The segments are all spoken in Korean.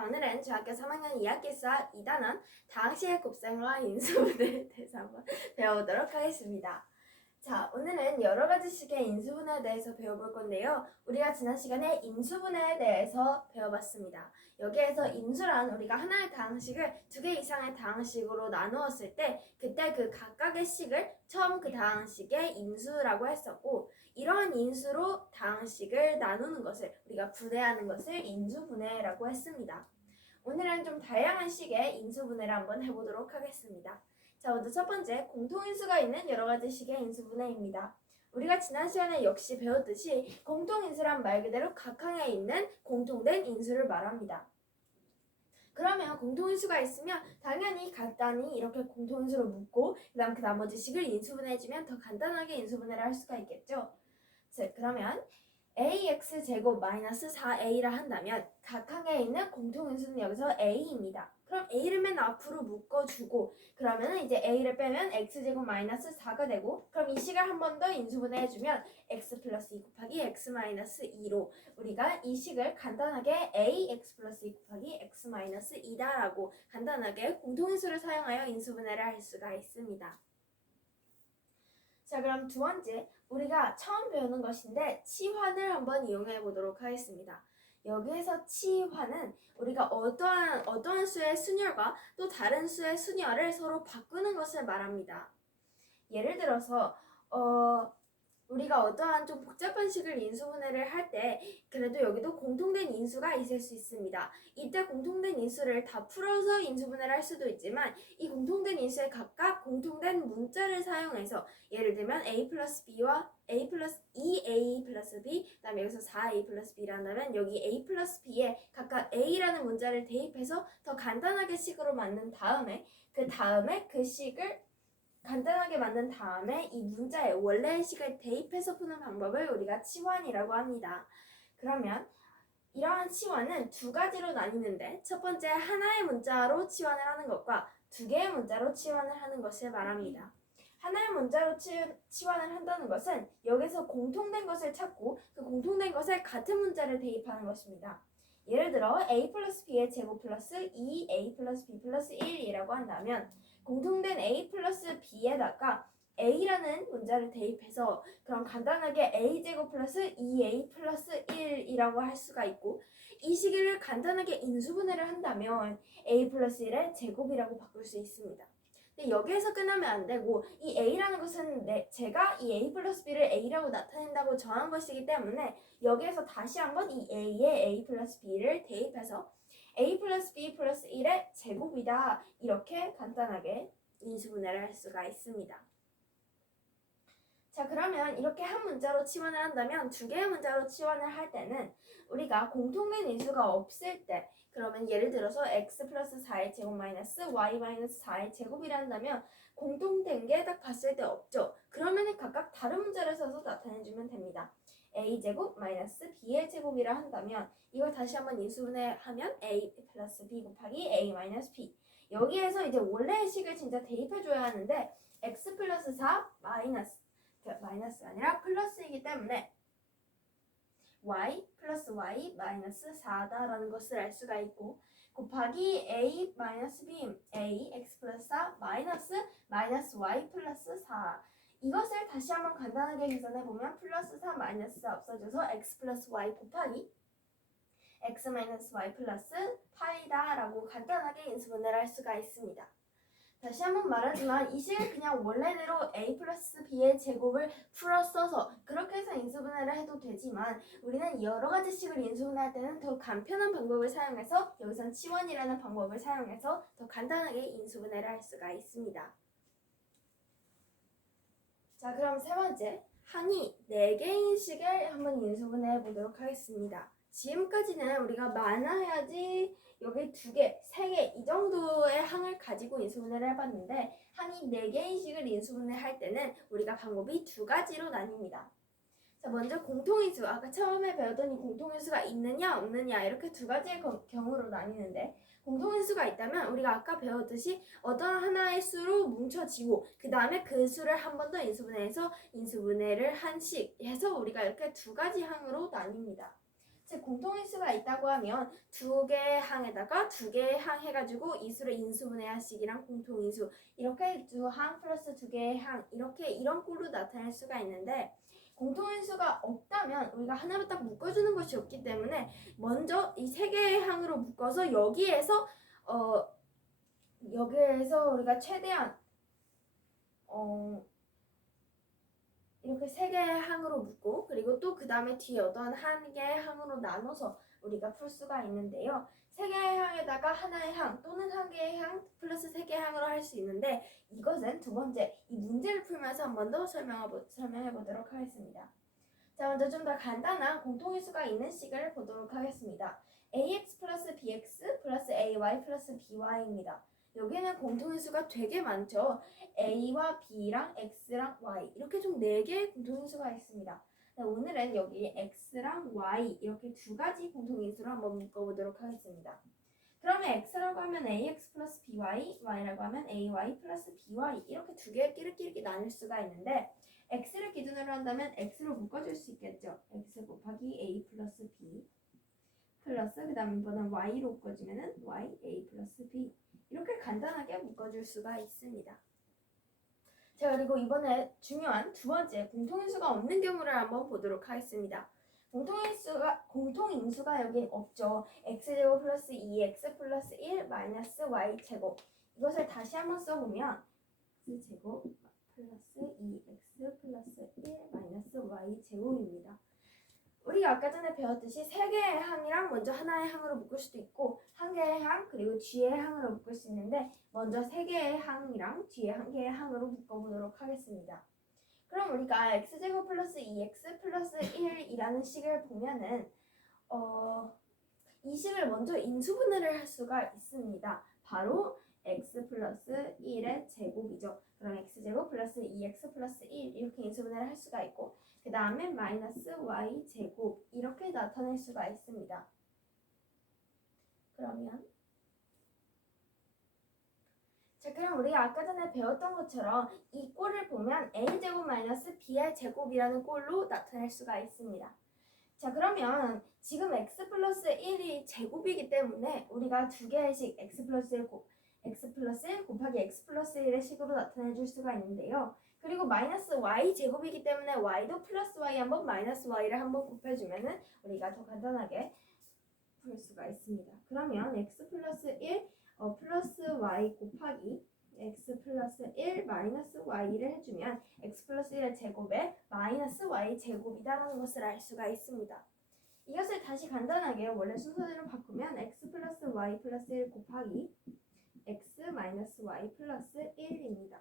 자, 오늘은 중학교 3학년 2학기 수학 2단원 다항식의 곱셈과 인수분해에 대해서 한번 배워보도록 하겠습니다. 자, 오늘은 여러 가지 식의 인수분해에 대해서 배워볼 건데요. 우리가 지난 시간에 인수분해에 대해서 배워봤습니다. 여기에서 인수란 우리가 하나의 다항식을 두 개 이상의 다항식으로 나누었을 때 그때 그 각각의 식을 처음 그 다항식의 인수라고 했었고, 이러한 인수로 다항식을 나누는 것을 우리가 분해하는 것을 인수분해라고 했습니다. 오늘은 좀 다양한 식의 인수분해를 한번 해보도록 하겠습니다. 자, 먼저 첫 번째, 공통인수가 있는 여러 가지 식의 인수분해입니다. 우리가 지난 시간에 역시 배웠듯이 공통인수란 말 그대로 각항에 있는 공통된 인수를 말합니다. 그러면 공통인수가 있으면 당연히 간단히 이렇게 공통인수로 묶고 그 나머지 식을 인수분해해주면 더 간단하게 인수분해를 할 수가 있겠죠. 자, 그러면 ax 제곱 마이너스 4a라 한다면 각항에 있는 공통인수는 여기서 a입니다. 그럼 a를 맨 앞으로 묶어주고 그러면 이제 a를 빼면 x제곱 마이너스 4가 되고, 그럼 이 식을 한 번 더 인수분해해주면 x 플러스 2 곱하기 x 마이너스 2로 우리가 이 식을 간단하게 ax 플러스 2 곱하기 x 마이너스 2다라고 간단하게 공통인수를 사용하여 인수분해를 할 수가 있습니다. 자, 그럼 두 번째, 우리가 처음 배우는 것인데 치환을 한번 이용해 보도록 하겠습니다. 여기에서 치환은 우리가 어떠한 수의 순열과 또 다른 수의 순열을 서로 바꾸는 것을 말합니다. 예를 들어서 우리가 어떠한 좀 복잡한 식을 인수분해를 할 때 그래도 여기도 공통된 인수가 있을 수 있습니다. 이때 공통된 인수를 다 풀어서 인수분해를 할 수도 있지만 이 공통된 인수에 각각 공통된 문자를 사용해서 예를 들면 a 플러스 b와 a 플러스 2a 플러스 b, 그 다음에 여기서 4a 플러스 b라면 여기 a 플러스 b에 각각 a라는 문자를 대입해서 더 간단하게 식으로 만든 다음에 그 식을 간단하게 만든 다음에 이 문자에 원래의 식을 대입해서 푸는 방법을 우리가 치환이라고 합니다. 그러면 이러한 치환은 두 가지로 나뉘는데, 첫 번째 하나의 문자로 치환을 하는 것과 두 개의 문자로 치환을 하는 것을 말합니다. 하나의 문자로 치환을 한다는 것은 여기서 공통된 것을 찾고 그 공통된 것을 같은 문자를 대입하는 것입니다. 예를 들어 a 플러스 b의 제곱 플러스 2a 플러스 b 플러스 1이라고 한다면 공통된 a 플러스 b에다가 a라는 문자를 대입해서 그럼 간단하게 a제곱 플러스 2a 플러스 1이라고 할 수가 있고, 이 식을 간단하게 인수분해를 한다면 a 플러스 1의 제곱이라고 바꿀 수 있습니다. 근데 여기에서 끝나면 안 되고 이 a라는 것은 제가 이 a 플러스 b를 a라고 나타낸다고 정한 것이기 때문에 여기에서 다시 한번 이 a에 a 플러스 b를 대입해서 a 플러스 b 플러스 1의 제곱이다, 이렇게 간단하게 인수분해를 할 수가 있습니다. 자, 그러면 이렇게 한 문자로 치환을 한다면 두 개의 문자로 치환을 할 때는 우리가 공통된 인수가 없을 때, 그러면 예를 들어서 x 플러스 4의 제곱 마이너스 y 마이너스 4의 제곱이라 한다면 공통된 게 딱 봤을 때 없죠. 그러면 각각 다른 문자를 써서 나타내주면 됩니다. a제곱 마이너스 b의 제곱이라 한다면 이걸 다시 한번 인수분해하면 a 플러스 b 곱하기 a 마이너스 b, 여기에서 이제 원래의 식을 진짜 대입해줘야 하는데 x 플러스 4 마이너스가 아니라 플러스이기 때문에 y 플러스 y 마이너스 4다라는 것을 알 수가 있고, 곱하기 a 마이너스 b a x 플러스 4 마이너스 y 플러스 4, 이것을 다시 한번 간단하게 계산해보면 플러스 4 마이너스 4 없어져서 x 플러스 y 곱하기 x 마이너스 y 플러스 8이다 라고 간단하게 인수분해를 할 수가 있습니다. 다시 한번 말하지만 이 식을 그냥 원래대로 a 플러스 b의 제곱을 풀어 써서 그렇게 해서 인수분해를 해도 되지만 우리는 여러 가지 식을 인수분해할 때는 더 간편한 방법을 사용해서 여기선 치환이라는 방법을 사용해서 더 간단하게 인수분해를 할 수가 있습니다. 자, 그럼 세 번째, 항이 4개인 식을 한번 인수분해해 보도록 하겠습니다. 지금까지는 우리가 많아야지 여기 2개, 3개 이 정도의 항을 가지고 인수분해를 해봤는데, 항이 4개인 식을 인수분해할 때는 우리가 방법이 두 가지로 나뉩니다. 자, 먼저 공통인수, 아까 처음에 배웠던 이 공통인수가 있느냐 없느냐 이렇게 두 가지의 경우로 나뉘는데, 공통인수가 있다면 우리가 아까 배웠듯이 어떤 하나의 수로 뭉쳐지고 그 다음에 그 수를 한 번 더 인수분해해서 인수분해를 한 식 해서 우리가 이렇게 두 가지 항으로 나뉩니다. 즉 공통인수가 있다고 하면 두 개의 항에다가 두 개의 항 해가지고 이수를 인수분해한 식이랑 공통인수 이렇게 두 항 플러스 두 개의 항 이렇게 이런 꼴로 나타낼 수가 있는데 공통인수가 없다면 우리가 하나로 딱 묶어주는 것이 없기 때문에 먼저 이 세 개의 항으로 묶어서 여기에서 우리가 최대한 이렇게 세 개의 항으로 묶고 그리고 또 그 다음에 뒤에 어떤 한 개의 항으로 나눠서 우리가 풀 수가 있는데요. 세 개의 항에다가 하나의 항 또는 한 개의 항 플러스 세 개의 항으로 할 수 있는데 이것은 두 번째 이 문제를 풀면서 한 번 더 설명해 보도록 하겠습니다. 자, 먼저 좀 더 간단한 공통인수가 있는 식을 보도록 하겠습니다. ax 플러스 bx 플러스 ay 플러스 by입니다. 여기는 공통인수가 되게 많죠. a와 b랑 x랑 y 이렇게 총 4개의 공통인수가 있습니다. 자, 오늘은 여기 x랑 y 이렇게 두 가지 공통인수로 한번 묶어보도록 하겠습니다. 그러면 x라고 하면 ax 플러스 by, y라고 하면 ay 플러스 by 이렇게 두 개의 끼리끼리 나눌 수가 있는데 x를 기준으로 한다면 x로 묶어줄 수 있겠죠. x 곱하기 a 플러스 b 플러스 그 다음 이번엔 y로 묶어주면 y, a 플러스 b 이렇게 간단하게 묶어줄 수가 있습니다. 자, 그리고 이번에 중요한 두 번째 공통인수가 없는 경우를 한번 보도록 하겠습니다. 공통인수가 여긴 없죠. x제곱 플러스 2x 플러스 1 마이너스 y제곱 이것을 다시 한번 써보면 x제곱 플러스 2x 플러스 1 마이너스 y제곱입니다. 우리가 아까 전에 배웠듯이 세 개의 항이랑 먼저 하나의 항으로 묶을 수도 있고 한 개의 항 그리고 뒤에 항으로 묶을 수 있는데 먼저 세 개의 항이랑 뒤에 한 개의 항으로 묶어보도록 하겠습니다. 그럼 우리가 x제곱 플러스 2x 플러스 1이라는 식을 보면은 이 식을 먼저 인수분해를 할 수가 있습니다. 바로 x 플러스 1의 제곱이죠. 그럼 x제곱 플러스 2x 플러스 1 이렇게 인수분해를 할 수가 있고 그 다음에 마이너스 y제곱 이렇게 나타낼 수가 있습니다. 그럼 우리가 아까 전에 배웠던 것처럼 이 꼴을 보면 a제곱 마이너스 b의 제곱이라는 꼴로 나타낼 수가 있습니다. 자, 그러면 지금 x 플러스 1이 제곱이기 때문에 우리가 두 개의 식 x 플러스 1 곱하기 x 플러스 1의 식으로 나타내 줄 수가 있는데요. 그리고 마이너스 y 제곱이기 때문에 y도 플러스 y 한번 마이너스 y를 한번 곱해주면은 우리가 더 간단하게 풀 수가 있습니다. 그러면 x 플러스 1 플러스 y 곱하기 x 플러스 1 마이너스 y를 해주면 x 플러스 1의 제곱에 마이너스 y 제곱이다라는 것을 알 수가 있습니다. 이것을 다시 간단하게 원래 순서대로 바꾸면 x 플러스 y 플러스 1 곱하기 x 마이너스 y 플러스 1입니다.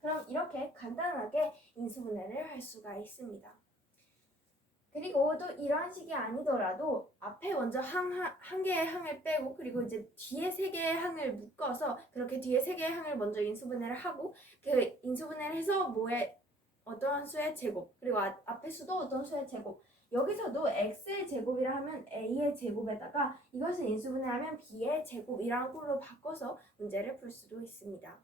그럼 이렇게 간단하게 인수분해를 할 수가 있습니다. 그리고 또 이러한 식이 아니더라도 앞에 먼저 한 개의 항을 빼고 그리고 이제 뒤에 세 개의 항을 묶어서 그렇게 뒤에 세 개의 항을 먼저 인수분해를 하고 그 인수분해를 해서 어떠한 수의 제곱 그리고 앞에 수도 어떤 수의 제곱 여기서도 x의 제곱이라 하면 a의 제곱에다가 이것을 인수분해하면 b의 제곱이라는 꼴로 바꿔서 문제를 풀 수도 있습니다.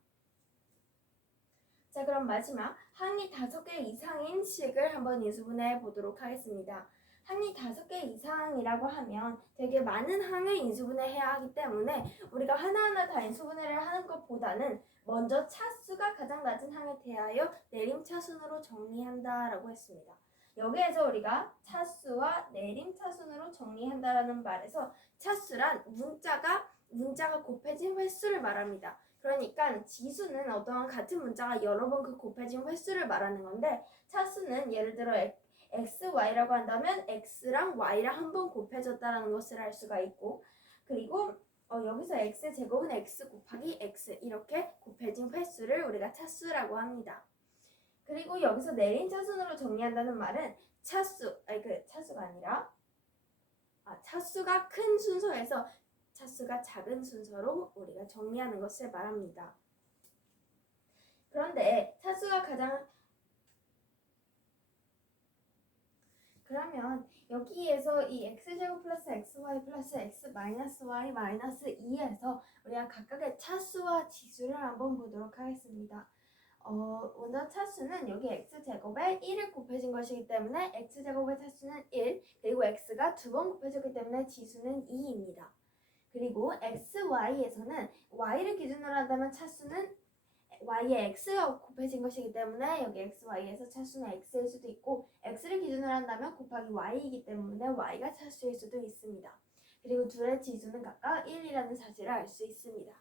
자, 그럼 마지막 항이 5개 이상인 식을 한번 인수분해해 보도록 하겠습니다. 항이 5개 이상이라고 하면 되게 많은 항을 인수분해해야 하기 때문에 우리가 하나하나 다 인수분해를 하는 것보다는 먼저 차수가 가장 낮은 항에 대하여 내림차순으로 정리한다라고 했습니다. 여기에서 우리가 차수와 내림차순으로 정리한다라는 말에서 차수란 문자가 곱해진 횟수를 말합니다. 그러니까 지수는 어떠한 같은 문자가 여러 번 그 곱해진 횟수를 말하는 건데 차수는 예를 들어 x, y라고 한다면 x랑 y랑 한 번 곱해졌다라는 것을 알 수가 있고 그리고 여기서 x제곱은 x 곱하기 x 이렇게 곱해진 횟수를 우리가 차수라고 합니다. 그리고 여기서 내림차순으로 정리한다는 말은 차수가 큰 순서에서 차수가 작은 순서로 우리가 정리하는 것을 말합니다. 그런데 그러면 여기에서 이 x제곱 플러스 xy 플러스 x 마이너스 y 마이너스 2에서 우리가 각각의 차수와 지수를 한번 보도록 하겠습니다. 먼저 차수는 여기 x제곱에 1을 곱해진 것이기 때문에 x제곱의 차수는 1, 그리고 x가 2번 곱해졌기 때문에 지수는 2입니다. 그리고 x, y에서는 y를 기준으로 한다면 차수는 y에 x가 곱해진 것이기 때문에 여기 x, y에서 차수는 x일 수도 있고 x를 기준으로 한다면 곱하기 y이기 때문에 y가 차수일 수도 있습니다. 그리고 둘의 지수는 각각 1이라는 사실을 알 수 있습니다.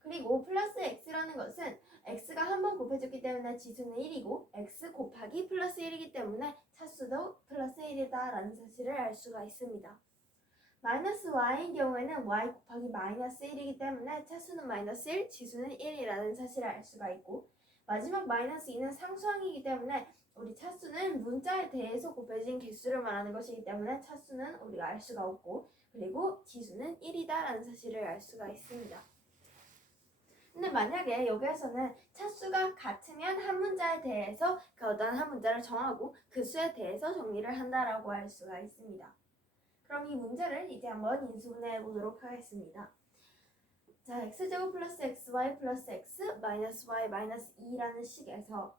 그리고 플러스 x라는 것은 x가 한 번 곱해졌기 때문에 지수는 1이고 x 곱하기 플러스 1이기 때문에 차수도 플러스 1이다 라는 사실을 알 수가 있습니다. 마이너스 y인 경우에는 y 곱하기 마이너스 1이기 때문에 차수는 마이너스 1, 지수는 1이라는 사실을 알 수가 있고 마지막 마이너스 2는 상수항이기 때문에 우리 차수는 문자에 대해서 곱해진 개수를 말하는 것이기 때문에 차수는 우리가 알 수가 없고 그리고 지수는 1이다 라는 사실을 알 수가 있습니다. 근데 만약에 여기에서는 차수가 같으면 한 문자에 대해서 그 어떤 한 문자를 정하고 그 수에 대해서 정리를 한다라고 할 수가 있습니다. 그럼 이 문제를 이제 한번 인수분해해 보도록 하겠습니다. 자, x제곱 플러스 xy 플러스 x 마이너스 y 마이너스 2라는 식에서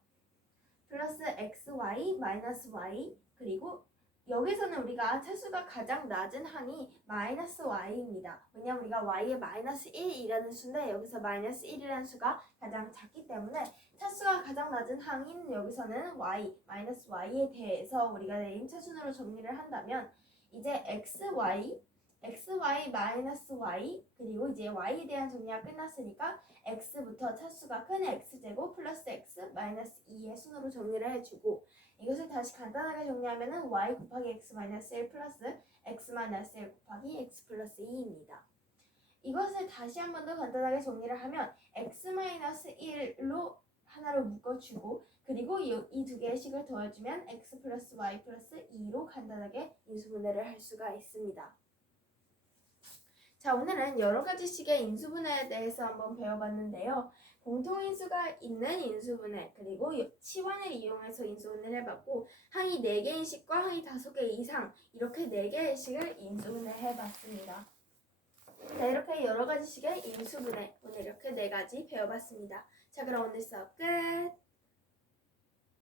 플러스 xy 마이너스 y 그리고 여기서는 우리가 차수가 가장 낮은 항이 마이너스 y입니다. 왜냐하면 우리가 y의 마이너스 1이라는 수인데 여기서 마이너스 1이라는 수가 가장 작기 때문에 차수가 가장 낮은 항인 여기서는 y, 마이너스 y에 대해서 우리가 내림 차순으로 정리를 한다면 이제 xy 마이너스 y 그리고 이제 y에 대한 정리가 끝났으니까 x부터 차수가 큰 x제곱 플러스 x 마이너스 2의 순으로 정리를 해주고 이것을 다시 간단하게 정리하면은 y 곱하기 x 마이너스 1 플러스 x 마이너스 1 곱하기 x 플러스 2입니다. 이것을 다시 한 번 더 간단하게 정리를 하면 x 마이너스 1로 하나를 묶어주고 그리고 이 두 개의 식을 더해주면 x 플러스 y 플러스 2로 간단하게 인수분해를 할 수가 있습니다. 자, 오늘은 여러 가지 식의 인수분해에 대해서 한번 배워봤는데요. 공통인수가 있는 인수분해, 그리고 치환을 이용해서 인수분해를 해봤고 항이 4개인 식과 항이 5개 이상 이렇게 4개의 식을 인수분해 해봤습니다. 자, 이렇게 여러 가지 식의 인수분해 오늘 이렇게 4가지 배워봤습니다. 자, 그럼 오늘 수업 끝!